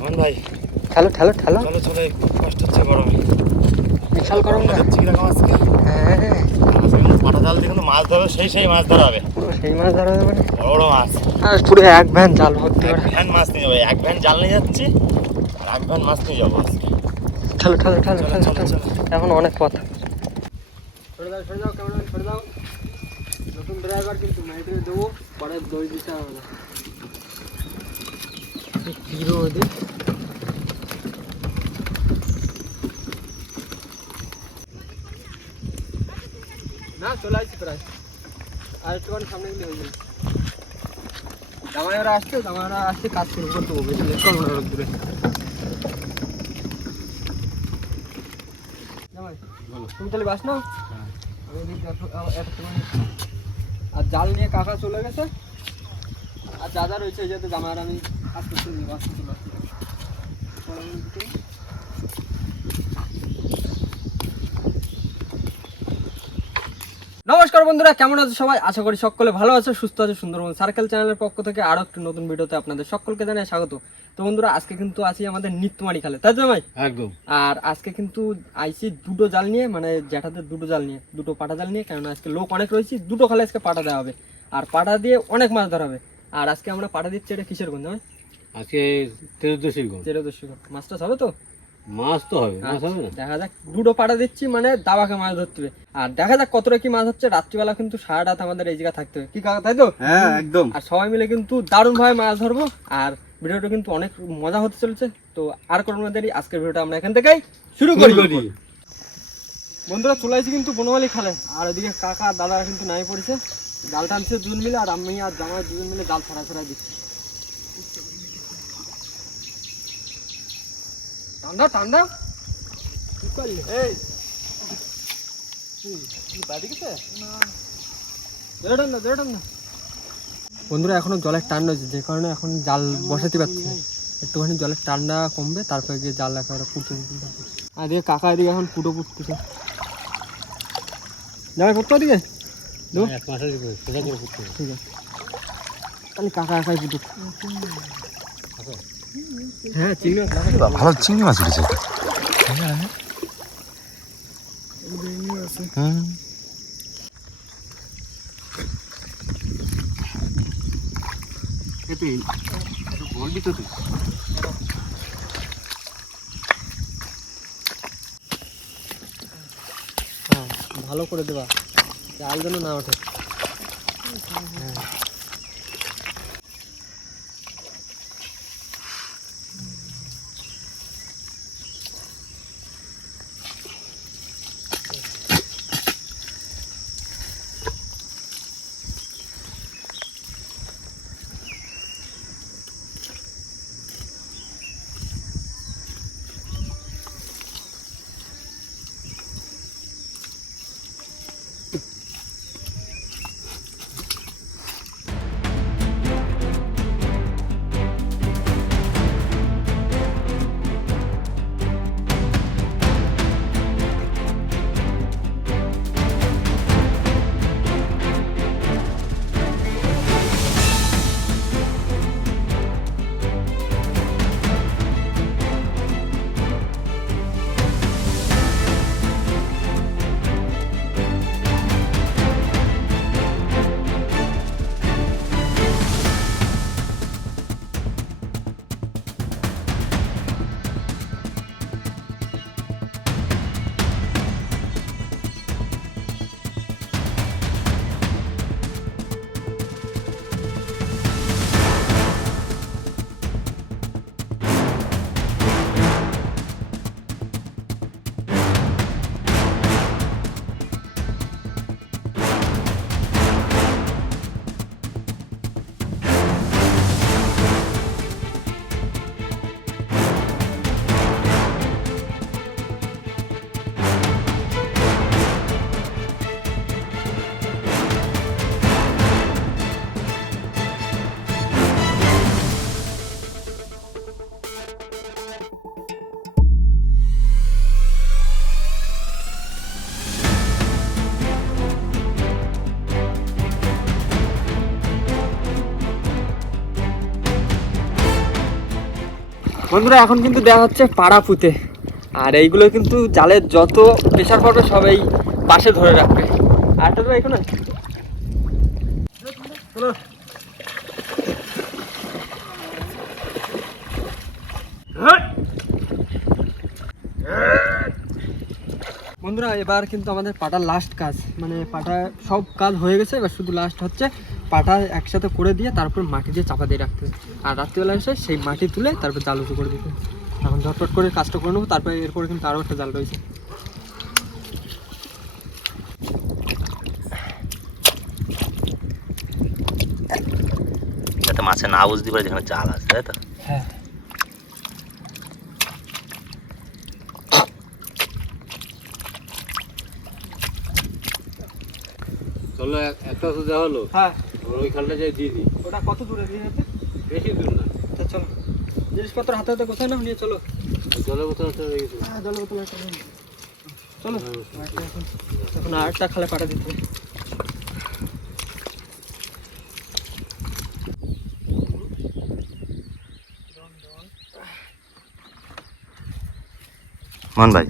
ভাই ঠেলো ঠেলো ঠেলো। চলো চলো, খুব কষ্ট হচ্ছে গরমে। বিশাল গরম হচ্ছে কিরকম আজকে? হ্যাঁ আজকে কিন্তু পাটা জাল দিয়ে কিন্তু মাছ ধরবে, সেই মাছ ধরা হবে। পুরো সেই মাছ ধরা হবে মানে বড় বড় মাছ। আর পুরো এক ভ্যান জাল ভর্তি এক করে। ভ্যান মাছ নিয়ে যাবো, এক ভ্যান জাল নিয়ে যাচ্ছি আর এক ভ্যান মাছ নিয়ে যাবো আজকে। ঠেলো ঠেলো ঠেলো চলো ঠেলো চলো ঠেলো। চলো। এখন অনেক পথ। ছেড়ে দাও ক্যামেরা ছেড়ে দাও। নতুন ড্রাইভার কিন্তু মাইকে দেবো, পরে দই দিতে হবে না। হিরো ওদের না চলে আসছি প্রায়, আর একটুখানি সামনে গেলে হয়ে যাবে। জামাইরা আসছে কাজ শুরু করতে হবে, বেশি লেট করবো না রোদ দূরে। জামাই তুমি তাহলে বাস নাও, আমি এদিকে এতক্ষণ। আর জাল নিয়ে কাকা চলে গেছে, আর যা যা রয়েছে এই যাতে জামাইরা আমি আস্তে আস্তে নিয়ে আসতে চলে আসছি। নমস্কার বন্ধুরা, কেমন আছো সবাই? আশা করি সকলে ভালো আছে, সুস্থ আছে। সুন্দরবন সার্কেল চ্যানেলের পক্ষ থেকে আরো একটি নতুন ভিডিওতে আপনাদের সকলকে জানাই স্বাগত। তো বন্ধুরা, আজকে কিন্তু আছি আমাদের নিত্যমারি খালে, তাই তো ভাই? একদম। আর আজকে কিন্তু আইসি দুটো জাল নিয়ে, মানে জ্যাঠাদের দুটো জাল নিয়ে, দুটো পাটা জাল নিয়ে, কেননা আজকে লোক অনেক রয়েছে, দুটো খালে আজকে পাটা দেওয়া হবে আর পাটা দিয়ে অনেক মাছ ধরা হবে। আর আজকে আমরা পাটা দিচ্ছি, এটা কিসের গন্ধ ভাই? আজকে তেরোদশীর গন্ধ। তেরোদশী মাছ টাছ হবে তো? মাছ তো হবে, মাছ হবে না? দেখা যাক, দুটো পাটা দিচ্ছি মানে দাবাকে মাছ ধরতে হবে। আর দেখা যাক কতটা কি মাছ হচ্ছে। রাত্রিবেলা কিন্তু সারা রাত আমাদের এই জায়গায় থাকতে হবে, কি কাকা তাই তো? হ্যাঁ একদম। আর সবাই মিলে কিন্তু দারুণ ভাবে মাছ ধরবো। আর ভিডিওটা কিন্তু অনেক মজা হতে চলেছে। তো আর কোনো দেরি, আজকের ভিডিওটা আমরা এখান থেকেই শুরু করি। বন্ধুরা চলে আসছি কিন্তু বনমালী খালে, আর ওদিকে কাকা আর দাদারা কিন্তু নাই পড়েছে, জাল টানছে দুজন মিলে, আর আমি আর জামাই দুজন মিলে জাল ছড়া দিচ্ছি। ঠান্ডা ঠান্ডা কি করলি? এই বন্ধুরা এখনো জলের টান রয়েছে, যে কারণে এখন জাল বসাতে পারছি না। একটুখানি জলের টান্ডা কমবে, তারপরে গিয়ে জাল একেবারে পুঁতে দিতে। আর এদিকে কাকা এদিকে এখন পুটো পুঁততেছে। জামাই পুঁততে দিকে ঠিক আছে, তাহলে কাকা একাই পুটুক। হ্যাঁ চিংড়ি ভালো চিংড়ি মাছ উঠেছে। বলবি তো তুই। হ্যাঁ ভালো করে দেবা, জাল যেন না ওঠে। বন্ধুরা এখন কিন্তু দেওয়া হচ্ছে পাড়া পুঁতে, আর এইগুলো কিন্তু জালের যত প্রেশার পড়বে সব এই পাশে ধরে রাখবে। আর তো এখানে চলো বন্ধুরা, এবার কিন্তু আমাদের পাটার লাস্ট কাজ, মানে পাটা সব কাজ হয়ে গেছে, এবার শুধু লাস্ট হচ্ছে পাটা একসাথে করে দিয়ে তারপর মাটি দিয়ে চাপা দিয়ে রাখতে হবে। আর রাত্রিবেলা এসে সেই মাটি তুলে তারপর জাল উঁচু করে দিতে হবে। এখন ঝটপট করে কাজটা করে নেবো, তারপরে এরপরে কিন্তু আরও একটা জাল রয়েছে। যাতে মাছে না বুঝতে পারে যেখানে জাল আছে, তাই তো? হ্যাঁ, চলো একটা তো দেওয়া হলো, হ্যাঁ ওই খালটা যাই দিয়ে দিই। ওটা কত দূরে দিয়ে যেতে? বেশি দূর না, আচ্ছা চলো, জিনিসপত্র হাতে হাতে কোথায় না নিয়ে চলো। জলের বোতল একটা রয়ে গেছে। হ্যাঁ জলের বোতল একটা নিয়ে চলো। এখন আরেকটা খালে পাঠা দিতে হবে। মোহন ভাই,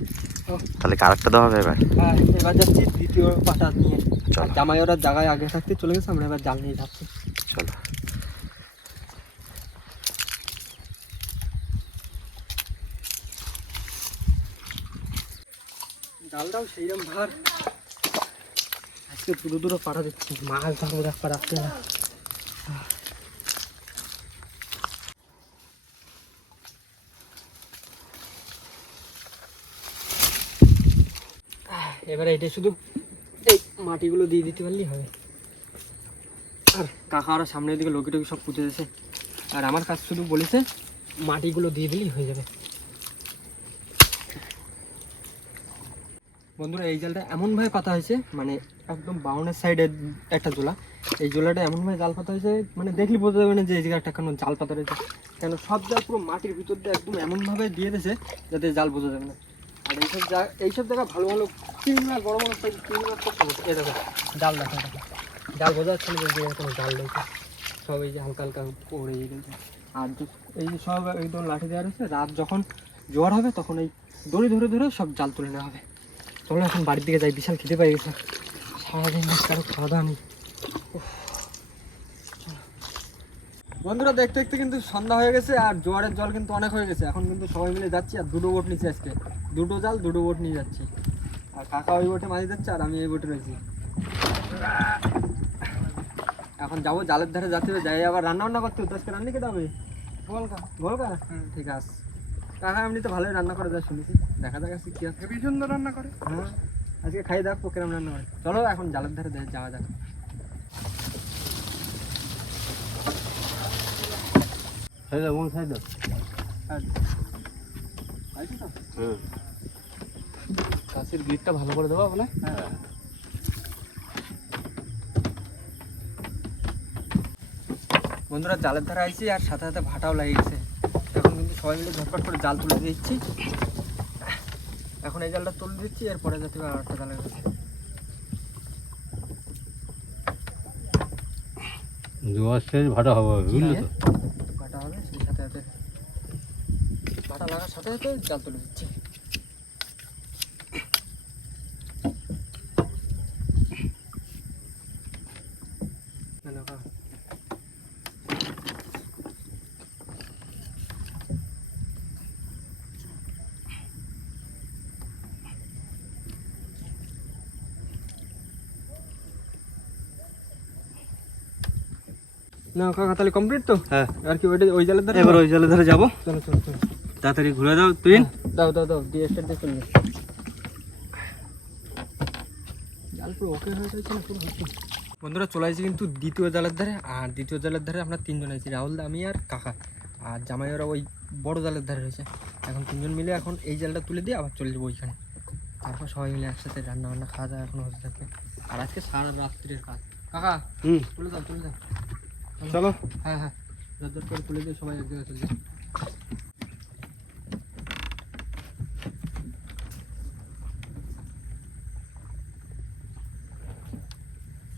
তাহলে কি আরেকটা দেওয়া হবে এবার? হ্যাঁ, এবার যাচ্ছি দ্বিতীয় পাটা নিয়ে। চলো। জামাই ওরা জায়গায় আগে থাকতে চলে গেছে, আমরা এবার জাল নিয়ে যাচ্ছি। চলো। জালটাও সেইরকম ভার, আজকে দূরে দূরে পাড়া দিচ্ছি, মাছ ধরবো দেখ পাড়াতে না। এবারে এটা শুধু এই মাটিগুলো দিয়ে দিতে পারলেই হবে। আর কাকা ওরা সামনের দিকে লোকি টোকি সব পুঁতে দিয়েছে, আর আমার কাছে শুধু বলেছে মাটিগুলো দিয়ে দিলেই হয়ে যাবে। বন্ধুরা, এই জালটা এমনভাবে পাতা হয়েছে, মানে একদম বাউনের সাইডে একটা জোলা, এই জোলাটা এমনভাবে জাল পাতা হয়েছে, মানে দেখলে বোঝা যাবে না যে এই জায়গাটা কেন জাল পাতা রয়েছে। কেন সব জাল পুরো মাটির ভিতর দিয়ে একদম এমনভাবে দিয়ে দিয়েছে যাতে জাল বোঝা যাবে না। আর এইসব জায়গা ভালো ভালো চিংড়ি মাছ, বড়ো বড়ো সাইজ চিংড়ি মাছ সব সমস্যা। এই দেখো জাল দেখা, জাল বোঝা যাচ্ছে না যে জায়গায় কোনো জাল রয়েছে, সব এই যে হালকা হালকা পড়ে গেছে। আর এই যে সব একদম লাঠি দেওয়া রয়েছে, রাত যখন জোয়ার হবে তখন এই দড়ি ধরে ধরে সব জাল তুলে নেওয়া হবে। চলো এখন বাড়ির দিকে যাই, বিশাল খেতে পাই গেছে, সারাদিন কারো খাওয়া দাওয়া নেই। বন্ধুরা, দেখতে দেখতে কিন্তু সন্ধ্যা হয়ে গেছে, আর জোয়ারের জল কিন্তু অনেক হয়ে গেছে। এখন কিন্তু সবাই মিলে যাচ্ছি, আর দুটো বোট নিচ্ছি আজকে, দুটো জাল দুটো বোট নিয়ে যাচ্ছি। আর কাকা ওই বোটে মাছ যাচ্ছে, আর আমি এই বোটে রয়েছি। এখন যাবো জালের ধারে, যাচ্ছে যাই আবার রান্না বান্না করতে হবে। আজকে রান্না খেতে হবে গোলকা গোলকা, ঠিক আছে। কাকা এমনি তো ভালোই রান্না করে যা শুনেছি, দেখা যাক আজকে কি আছে। হেবি সুন্দর রান্না করে। হ্যাঁ, আজকে খাই দেখো কিরম রান্না করে। চলো এখন জালের ধারে যাওয়া যাক। খাই দাও, খাই দাও। হ্যাঁ, কাছের গ্রিটটা ভালো করে দেবো বলে। হ্যাঁ। বন্ধুরা, জালের ধারে আইছি, আর সাথে সাথে ভাটাও লাগিয়ে গেছে। এখন কিন্তু সবাই মিলে ঝটপট করে জাল তুলে দিচ্ছি। এখন এই জালটা তুলে দিচ্ছি, এরপরে যাতে আর একটা জালের কাছে জোয়ার শেষ ভাটা হবে, বুঝলি তো? ভাটা হবে, সেই সাথে সাথে ভাটা লাগার সাথে সাথে জাল তুলে দিচ্ছি। না কাকা, তাহলে কমপ্লিট তো? হ্যাঁ, আর কি ওই জালের ধারে? এবার ওই জলে ধরে যাবো। চলো চলো চলো, তাড়াতাড়ি ঘুরে দাও তুই। দাও দাও দাও, দিয়ে স্টার্ট দিয়ে চলবে। জাল পুরো ওকে হয়ে যাচ্ছে না, পুরো হচ্ছে। বন্ধুরা, চলে আসছি কিন্তু দ্বিতীয় জালের ধারে, আর দ্বিতীয় জালের ধারে আমরা তিনজন আছি, রাহুল দা, আমি আর কাকা। আর জামাই ওরা ওই বড় জালের ধারে রয়েছে। এখন তিনজন মিলে এখন এই জালটা তুলে দিয়ে আবার চলে যাবো ওইখানে, তারপর সবাই মিলে একসাথে রান্না বান্না খাওয়া দাওয়া এখন হতে থাকবে। আর আজকে সারা রাত্রির কাজ। কাকা তুলে দাও তুলে দাও, চলো। হ্যাঁ হ্যাঁ, জোর করে তুলে দিয়ে সবাই এক জায়গায় চলে যায়।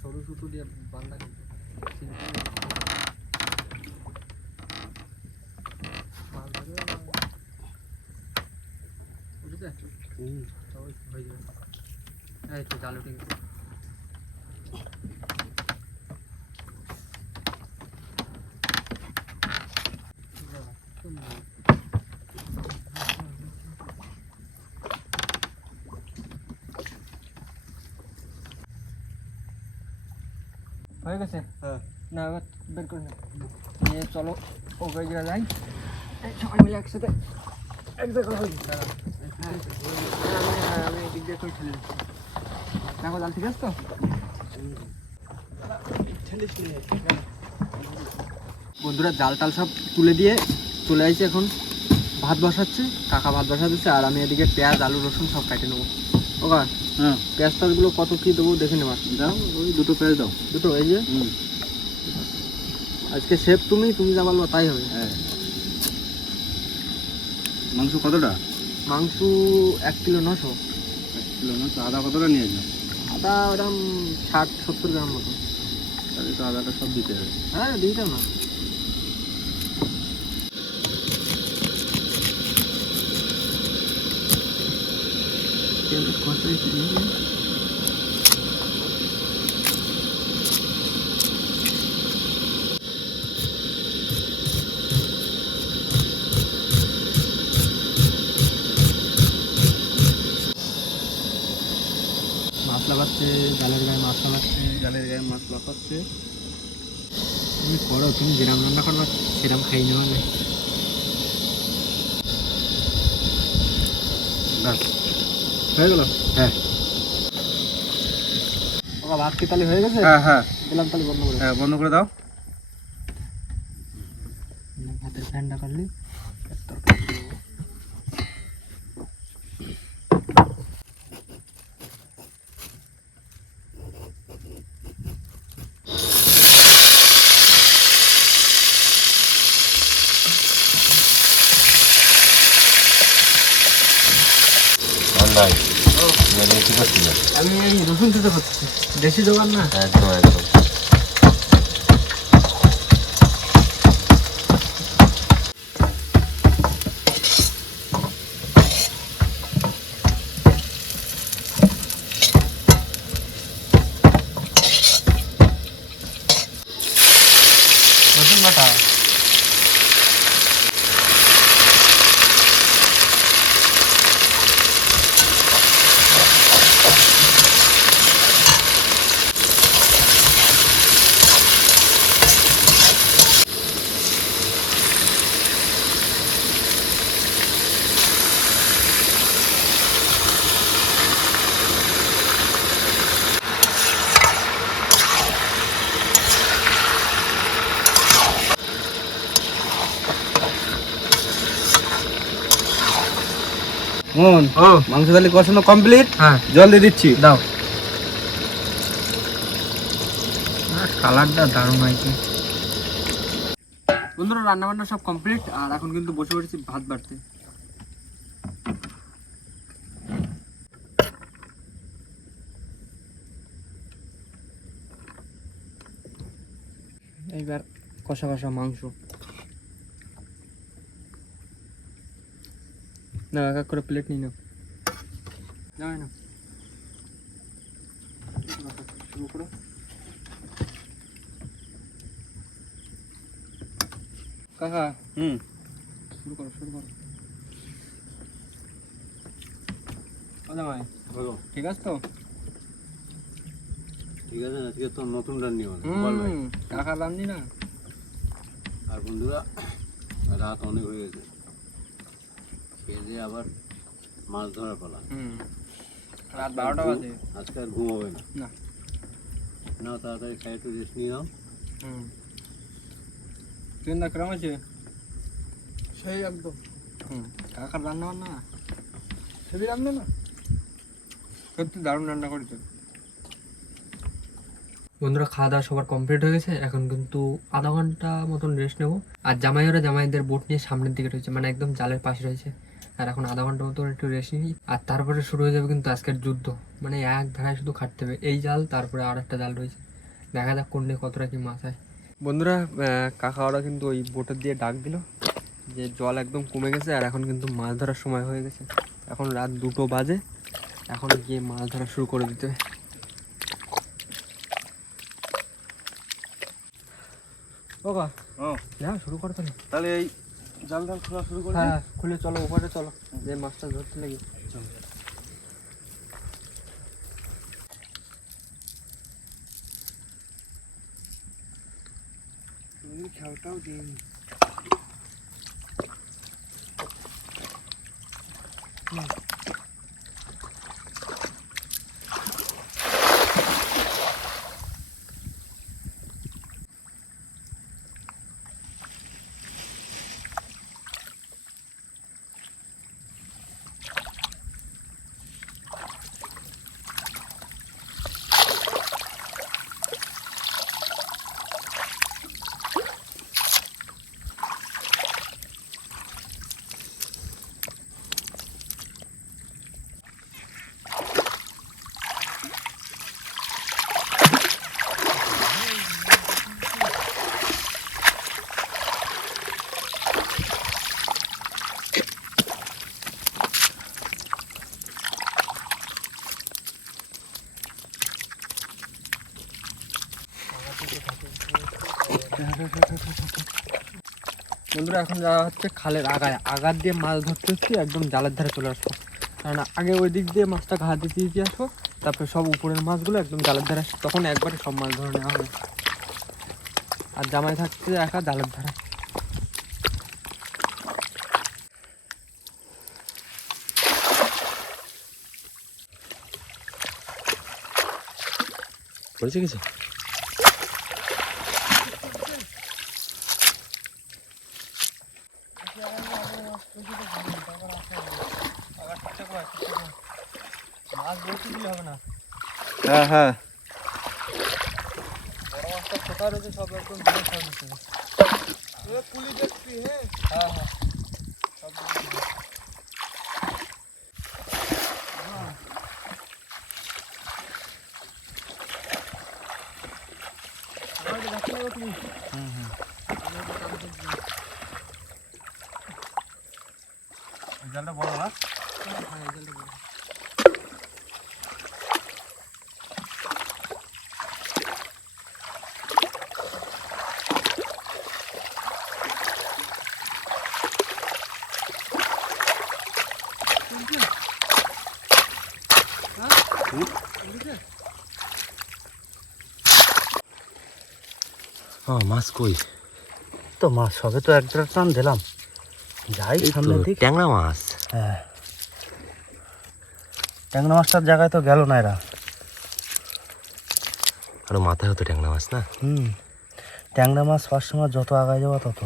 সরু সুতো দিয়ে বান্ধা মাছ ধরে গেছে হয়ে যাবে। এই তো জাল উঠে গেছে। হয়ে গেছে? হ্যাঁ। না এবার বের করে না নিয়ে চলো ওই জায়গায় যাই, সবাই মিলে একসাথে এক জায়গায় হয়ে গেছে। আমি এদিক দিয়ে করে ঠেলে দিচ্ছি। দেখো জাল ঠিক আছে তো? বন্ধুরা জাল টাল সব তুলে দিয়ে চলে আসছে, এখন ভাত বসাচ্ছে, কাকা ভাত বসা দিচ্ছে, আর আমি এদিকে পেঁয়াজ আলু রসুন সব কাটে নেবো। ওকা হ্যাঁ, পেঁয়াজ টাজগুলো কত কী দেবো দেখে নেবার। দাও ওই দুটো পেঁয়াজ দাও। দুটো এই যে আজকে শেফ তুমি যা বলবো তাই হবে। হ্যাঁ। মাংস কতটা? মাংস 1 কিলো 900। 1 কিলো না? তো আদা কতটা নিয়েছো? আদা ওরকম 60-70 গ্রাম মতো। তাহলে তো আদাটা সব দিতে হবে। হ্যাঁ দিয়ে দাও না। মাছ লাগাচ্ছে, জালের গায়ে মাছ লাগাচ্ছে। জালের গায়ে মাছ লাফাচ্ছে। তুমি করো, তুমি যেরকম রান্না করো সেরকম খাই নেওয়া যায়। ব্যাস হয়ে গেল? হ্যাঁ। ওকা ভাত কি তাহলে হয়ে গেছে? হ্যাঁ হ্যাঁ দিলাম তাহলে বন্ধ করে। হ্যাঁ, বন্ধ করে দাও। ভাতের ফ্যানটা করলি ভাই কি করছিল? আমি এই রসুন তুতে করছি, দেশি দোকান না। একদম একদম। রসুন বাটা মন, মাংস তাহলে কষানো কমপ্লিট। হ্যাঁ জল দিয়ে দিচ্ছি। দাও। কালারটা দারুণ হয়েছে। বন্ধুরা রান্না বান্না সব কমপ্লিট, আর এখন কিন্তু বসে পড়েছি ভাত বাড়তে। এইবার কষা কষা মাংস না, এক এক করে প্লেট নিয়ে নাও। যাবে না শুরু করো। কাকা শুরু করো শুরু করো। ভাই ঠিক আছে তো? ঠিক আছে, আজকে তো নতুন রান্নি হবে। বল ভাই। কাকা রান্নি না। আর বন্ধুরা, রাত অনেক হয়ে গেছে, খেয়ে দিয়ে আবার মাছ ধরার পালা। রাত 12টা বাজে। আজকে আর ঘুম হবে না। না নাও তাড়াতাড়ি খাই, একটু রেস্ট নিয়ে নাও। চিন্তা কেমন আছে? সেই একদম। কাকার রান্না বান্না সেবি রান্না না, সত্যি দারুণ রান্না করেছে। বন্ধুরা খাওয়া দাওয়া সবার কমপ্লিট হয়ে গেছে, এখন কিন্তু আধা ঘন্টা মতন রেস্ট নেবো। আর জামাইরা জামাইদের বোট নিয়ে সামনের দিকে রয়েছে, মানে একদম জালের পাশে রয়েছে। আর এখন আধা ঘন্টা মতন একটু রেস্ট নিই, আর তারপরে শুরু হয়ে যাবে কিন্তু আজকের যুদ্ধ। মানে এক ধারায় শুধু খাটতে হবে। এই জাল তারপরে আর একটা জাল রয়েছে, দেখা যাক কোন কতটা কি মাছ হয়। বন্ধুরা কাকা ওরা কিন্তু ওই বোটের দিয়ে ডাক দিল যে জল একদম কমে গেছে, আর এখন কিন্তু মাছ ধরার সময় হয়ে গেছে। এখন রাত 2টো বাজে, এখন গিয়ে মাছ ধরা শুরু করে দিতে হবে। ওকা হ্যাঁ শুরু করো তাহলে। তাহলে এই জাল খোলা শুরু করে হ্যাঁ খুলে চলো, ওপারে চলো, যে মাছটা ধরতে লাগি। খেয়ালটাও দিইনি। বন্ধুরা এখন যাওয়া হচ্ছে খালের আগার দিয়ে মাছ ধরতে হচ্ছে, একদম জালের ধারে চলে আসবো। কারণ আগে ওই দিক দিয়ে মাছটা ঘা দিয়ে আসবো, তারপরে সব উপরের মাছগুলো একদম জালের ধারে আসবে, তখন একবারে সব মাছ ধরে নেওয়া হবে। আর জামাই থাকছে একা জালের ধারে। পড়েছে কিছু? মাছ বেশি দিলে হবে না। হ্যাঁ হ্যাঁ বড় মাছটা ছোটা রয়েছে, সব একদম ধরে খাওয়া দিতে হবে। পুলি দেখবি? হ্যাঁ হ্যাঁ সব জালটা বড় না? হ্যাঁ জালটা বড়। মাছ কই? তো মাছ সবে তো একটা টান দিলাম, যাই সামনে দিক। ট্যাংরা মাছ। হ্যাঁ ট্যাংরা মাছটার জায়গায় তো গেল না এরা। আরো মাথায় হতো ট্যাংরা মাছ না? ট্যাংরা মাছ পাঁচশো মাছ যত আগায় যাওয়া তত।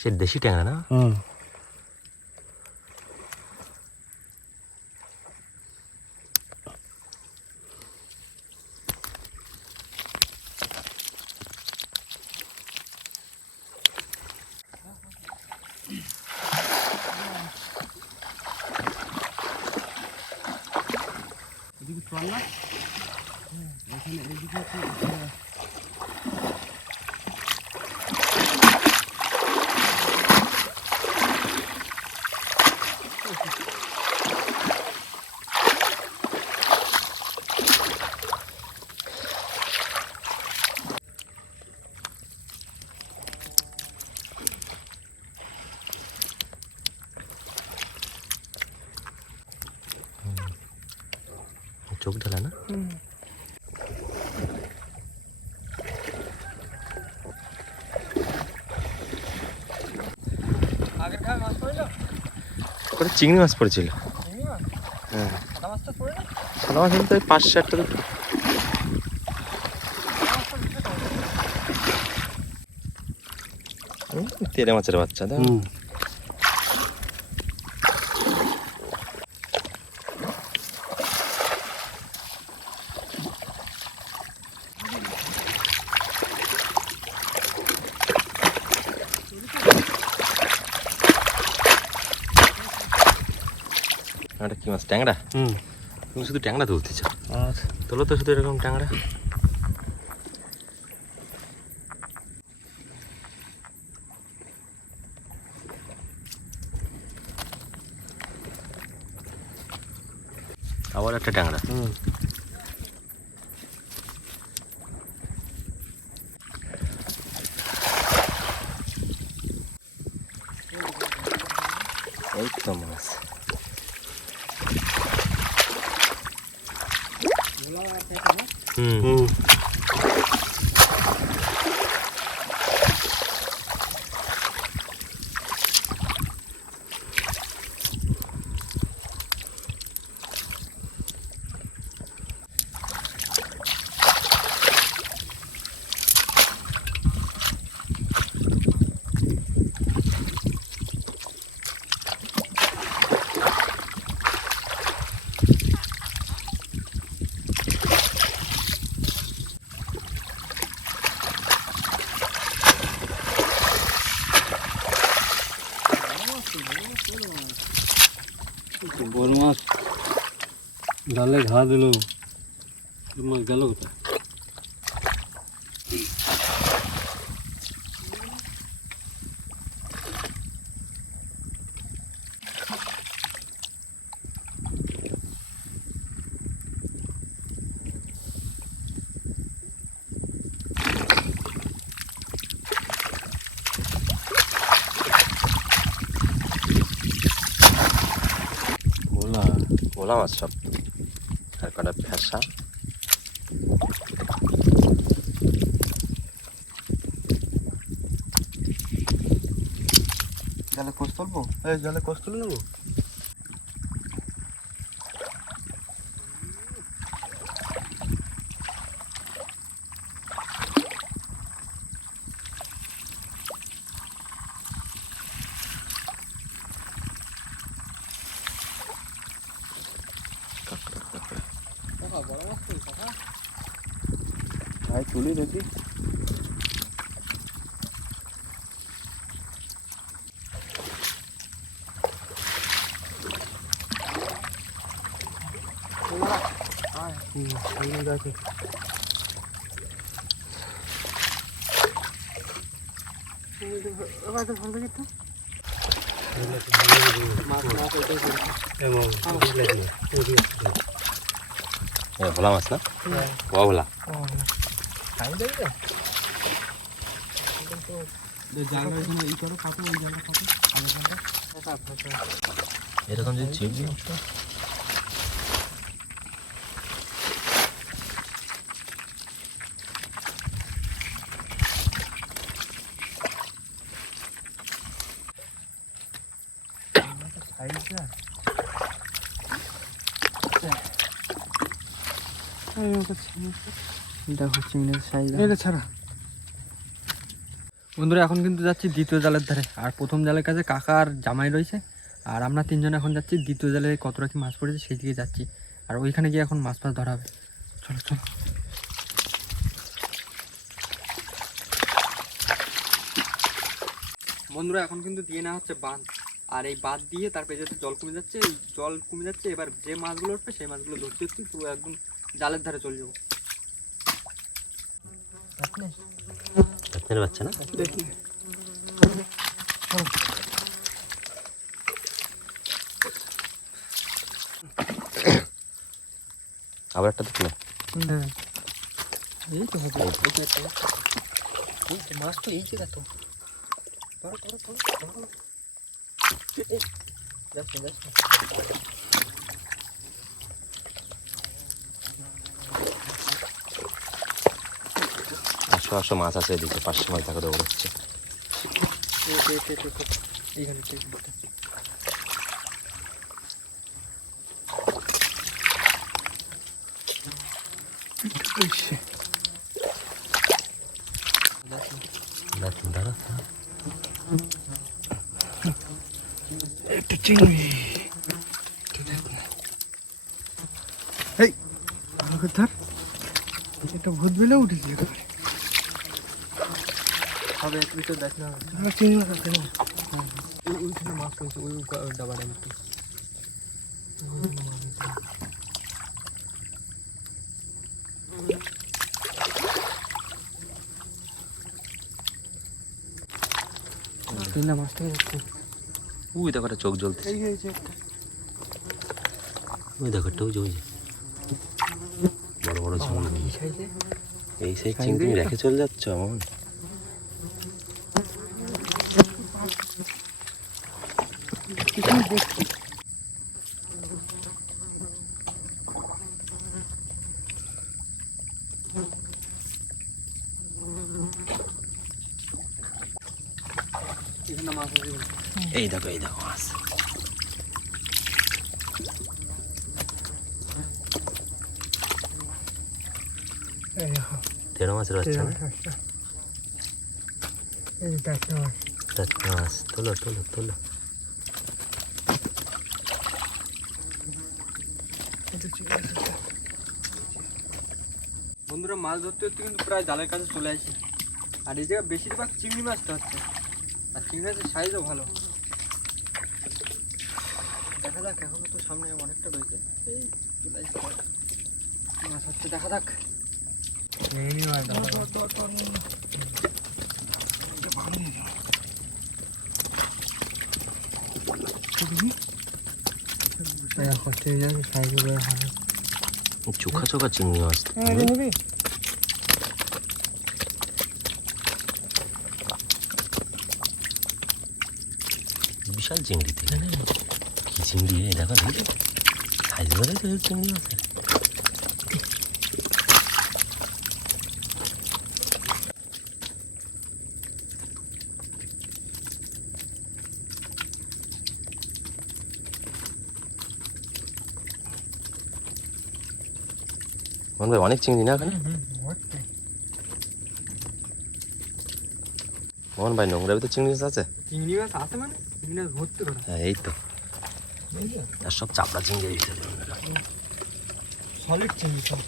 সে দেশি ট্যাংরা না? এদিকে চল না, এখানে এদিকে চোখ ঢালা না? আগের খায় মাছ পড়লো, করে চিংড়ি মাছ পড়েছিল। চিংড়ি মাছ? হ্যাঁ সাদা মাছটা পড়ে না? সাদা মাছ বলতে 5-6টা দুটো। তেরে মাছের বাচ্চা দাও। এটা কি মাছ? ট্যাংরা? তুমি শুধু ট্যাংরা তুলতে চাও? আচ্ছা তোলো তো শুধু এরকম ট্যাংরা। আবার একটা ট্যাংরা। এই তো মাছ। হুম। বড় মাছ জালে ঘা দিল, মাছ গেল কোথায়? ভোলা মাছ সব, আর কটা ফ্যাসা। জালে কোষ তুলবো? জালে কোষ তুলে নেবো। ভাই তুলি দেখি। ভোলা মাছ না? ভোলা এরকম যদি ছিপবি বন্ধুরা এখন কিন্তু যাচ্ছি দ্বিতীয় জালের ধারে, আর প্রথম জালের কাছে কাকা আর জামাই রয়েছে, আর আমরা তিনজন এখন যাচ্ছি দ্বিতীয় জালে কতটা কি মাছ পড়েছে সেই দিকে যাচ্ছি, আর ওইখানে গিয়ে এখন মাছ ধরা হবে। চলো চলো বন্ধুরা, এখন কিন্তু দিয়ে নেওয়া হচ্ছে বাঁধ, আর এই বাঁধ দিয়ে তারপরে যেহেতু জল কমে যাচ্ছে, এই জল কমে যাচ্ছে, এবার যে মাছগুলো উঠবে সেই মাছগুলো ধরতে ধরতে পুরো একদম জালের ধারে চলে যাবো। বাচ্চা না? আবার একটা দেখলে এই তো হবে, মাছ তো এই জায়গা তো আসো আসো, মাছ আছে এদিকে, 500 মাছ দেখা দৌড়াচ্ছে। একটা চিংড়ি, একটা ভূত বিলে উঠেছে হবে, এক লিটার দেখ না চিংড়ি মাছ আছে, ওইখানে মাছ রয়েছে, ওই ডাবাটা একটু তিনটা মাছ থেকে যাচ্ছে। উই দেখো একটা চোখ জ্বলতে। এই হয়েছে একটা ওই দেখো একটা ওই যে বড় বড় চিংড়ি, এই সেই চিংড়ি রেখে চলে যাচ্ছ এমন। এই দেখো মাছ। তেরো মাছের বাচ্চা না? চারটে মাছ। তোলো তোলো তোলো। বন্ধুরা মাছ ধরতে ধরতে কিন্তু প্রায় জালের কাছে চলে আসি। আর এই জায়গায় বেশিরভাগ চিংড়ি মাছটা হচ্ছে, আর চিংড়ি মাছের সাইজও ভালো। দেখা যাক, এখনো তো সামনে অনেকটা রয়েছে। এই চলে আসি, মাছ হচ্ছে, দেখা যাক। চোখা চোখা চিংড়ি মাছ। বিশাল চিংড়ি থেকে কি চিংড়ি, দেখো দেখি সাইজ বেড়েছে চিংড়ি মাছের। মোহন ভাই অনেক চিংড়ি না এখানে? মোহন ভাই নোংরা ভিতরে চিংড়ি মাছ আছে? চিংড়ি মাছ আছে মানে চিংড়ি মাছ ভর্তি করা। হ্যাঁ এই তো, আর সব চাপড়া চিংড়ি ভিতরে। সলিড চিংড়ি সব।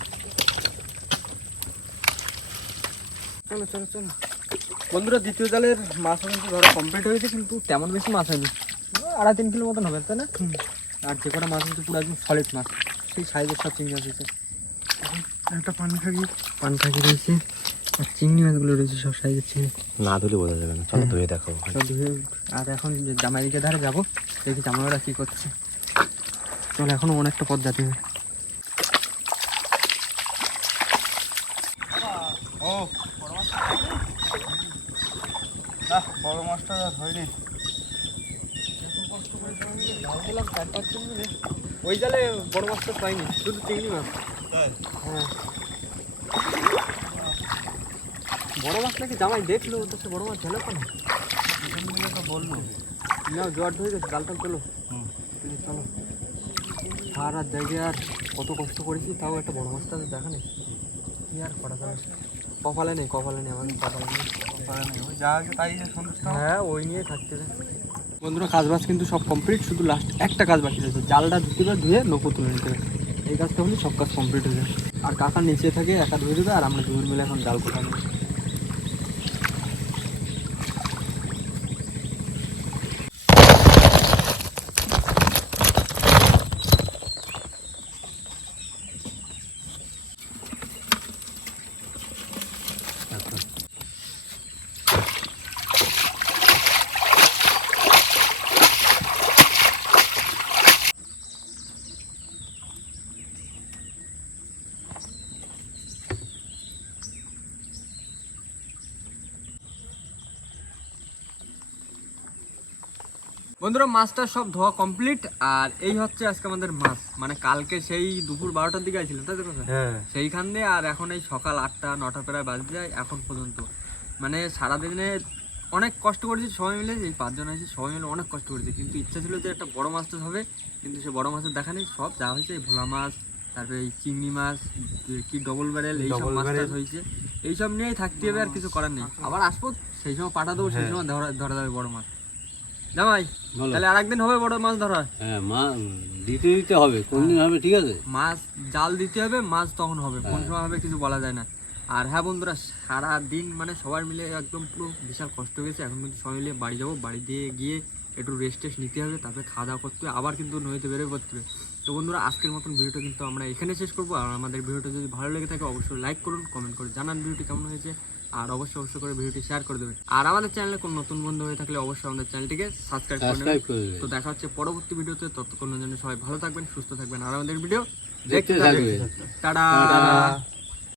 চলো চলো চলো বন্ধুরা, দ্বিতীয় জালের মাছ কিন্তু ধরা কমপ্লিট হয়েছে, কিন্তু তেমন বেশি মাছ হয়নি, 2.5-3 কিলো মতন হবে, তাই না? আর যে কটা মাছ কিন্তু পুরো একদম সলিড মাছ, সেই সাইজের সব চিংড়ি মাছ হয়েছে। একটা পানখাকি রয়েছে, আর চিংড়ি মাছগুলো রয়েছে সব সাইজের চিংড়ি। না ধুলে বোঝা যাবে না, চলো ধুয়ে দেখো। আর এখন জামাইদিকে ধারে যাবো, দেখি জামাইরা কী করছে। চলো, এখনো অনেকটা পথ যেতে হবে। বড় মাছটা হয়নি, ওই জালে বড় মাছটা পাইনি, শুধু চিংড়ি মাছ। হ্যাঁ, বড় মাছ নাকি জামাই দেখলো, তো সে বড় মাছ ঝেলে কেন বললো না, জ্বর ধরে গেছে, জালটা তোলো। চলো, সারা জায়গায় আর কত কষ্ট করেছি, তাও একটা বড় মাছটা দেখা নেই, কি আর করা যাবে। কপালে নেই আমাদের, কপালে নেই। ওই যা আছে তাই সন্তুষ্ট। হ্যাঁ, ওই নিয়ে থাকতে থাকতে বন্ধুরা কাজ বাজ কিন্তু সব কমপ্লিট, শুধু লাস্ট একটা কাজ বাকি রয়েছে, জালটা ধুতে হবে, ধুয়ে নৌকো তুলে নিতে হবে। এই কাজটা হলে সব কাজ কমপ্লিট হয়ে যাবে। আর কাকা নিচে থাকে, একা ধুয়ে দেবে, আর আমরা দুজন মিলে এখন জাল কোথাও নেই। বন্ধুরা মাছটা সব ধোয়া কমপ্লিট, আর এই হচ্ছে আজকে আমাদের মাছ। মানে কালকে সেই দুপুর 12টার দিকে আইছিলাম, তাই তো? হ্যাঁ, সেইখান দিয়ে আর এখন এই সকাল 8টা-9টা প্রায় বাজে যায় এখন পর্যন্ত। মানে সারাদিনে অনেক কষ্ট করেছি সবাই মিলে, এই 5 জন আছে সবাই মিলে অনেক কষ্ট করেছি, কিন্তু ইচ্ছা ছিল যে একটা বড় মাছ হবে, কিন্তু সে বড় মাছের দেখা নেই। সব যা হয়েছে ভোলা মাছ, তারপরে এই চিংড়ি মাছ, কি ডবল ব্যারেল, এইসব মাছ টাছ হয়েছে, এইসব নিয়েই থাকতে হবে, আর কিছু করার নেই। আবার আসবো, সেই সময় পাঠা দেবো, সেই সময় ধরা যাবে বড় মাছ। জামাই, তাহলে আরেকদিন হবে বড় মাছ ধরা? হ্যাঁ, মাছ দিতে হবে, কোন দিন হবে ঠিক আছে? মাছ জাল দিতে হবে, মাছ তখন হবে, কোন সময় হবে কিছু বলা যায় না। আর হ্যাঁ বন্ধুরা, সারা দিন মানে সবাই মিলে একদম পুরো বিশাল কষ্ট হয়ে গেছে। এখন কিন্তু সবাই মিলে বাড়ি যাবো, বাড়ি দিয়ে গিয়ে একটু রেস্ট নিতে হবে, তারপরে খাওয়া দাওয়া করতে হবে, আবার কিন্তু নদীতে বেরোয় পড়তে হবে। তো বন্ধুরা আজকের মতন ভিডিওটা কিন্তু আমরা এখানে শেষ করবো। আর আমাদের ভিডিওটা যদি ভালো লেগে থাকে অবশ্যই লাইক করুন, কমেন্ট করে জানান ভিডিওটি কেমন হয়েছে। আর অবশ্যই অবশ্যই করে ভিডিওটি শেয়ার করে দেবেন। আর আমাদের চ্যানেলে কোনো নতুন বন্ধু হয়ে থাকলে অবশ্যই আমাদের চ্যানেলটিকে সাবস্ক্রাইব করে নেবেন। করে দেবেন। তো দেখা হচ্ছে পরবর্তী ভিডিওতে, ততক্ষণের জন্য সবাই ভালো থাকবেন, সুস্থ থাকবেন, আর আমাদের ভিডিও দেখতে থাকবেন। টাটা। টাটা।